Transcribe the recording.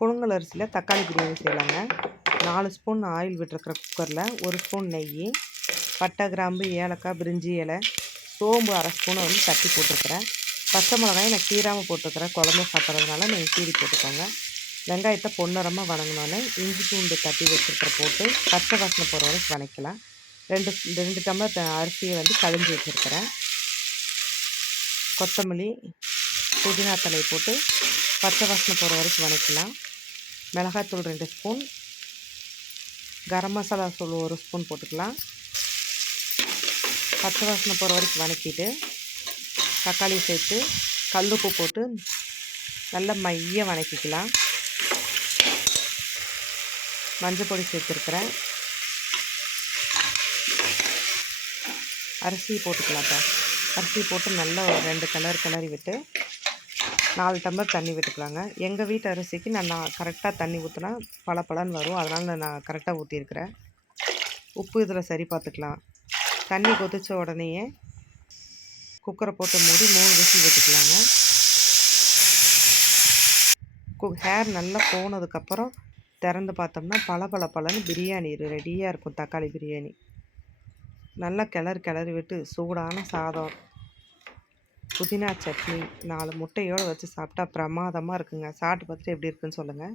புழுங்கல் அரிசியில் தக்காளி பிரியாணி செய்யலாங்க. 4 ஸ்பூன் ஆயில் விட்டுருக்கிற குக்கரில் 1 ஸ்பூன் நெய், பட்டை, கிராம்பு, ஏலக்காய், பிரிஞ்சி இலை, சோம்பு அரை ஸ்பூனை வந்து தட்டி போட்டிருக்கிறேன். பச்சை மிளகாயை நான் கீராமல் போட்டிருக்கிறேன். குழம்பு சாப்பிட்றதுனால நீங்கள் கீரி போட்டுக்கோங்க. வெங்காயத்தை பொன்னிறமாக வணங்கினோன்னே இஞ்சி பூண்டு தட்டி வச்சுருக்கிற போட்டு பச்சை வாசனை போகிற வரைக்கும் வதக்கலாம். 2 டம்ளர் அரிசியை வந்து கழிஞ்சி வச்சுருக்கிறேன். கொத்தமல்லி, புதினா தலை போட்டு பச்சை வாசனை போகிற வரைக்கும் வதக்கலாம். மிளகாத்தூள் 2 ஸ்பூன், கரம் மசாலா தூள் 1 ஸ்பூன் போட்டுக்கலாம். பச்சை வாசனை போகிற வரைக்கும் வதக்கிட்டு தக்காளி சேர்த்து கல்லுப்பு போட்டு நல்லா மைய வதக்கிக்கலாம். மஞ்சள் பொடி சேர்த்துருக்குறேன். அரிசி போட்டுக்கலாம்ப்பா. அரிசி போட்டு நல்லா ஒரு 2 கிளறி விட்டு 4 டம்ளர் தண்ணி விட்டுக்கலாங்க. எங்கள் வீட்டு அரிசிக்கு நான் கரெக்டாக தண்ணி ஊற்றினா பளபளன்னு வரும். அதனால் நான் கரெக்டாக ஊற்றிருக்கிறேன். உப்பு இதில் சரி பார்த்துக்கலாம். தண்ணி கொதித்த உடனேயே குக்கரை போட்டு மூடி 3 விசில் விட்டுக்கலாங்க. ஹேர் நல்லா போனதுக்கப்புறம் திறந்து பார்த்தோம்னா பளபளன்னு பிரியாணி ரெடியாக இருக்கும். தக்காளி பிரியாணி நல்லா கிளறி விட்டு சூடான சாதம், புதினா சட்னி, 4 முட்டையோடு வச்சு சாப்பிட்டா பிரமாதமாக இருக்குங்க. சாப்பிட்டு பார்த்துட்டு எப்படி இருக்குன்னு சொல்லுங்கள்.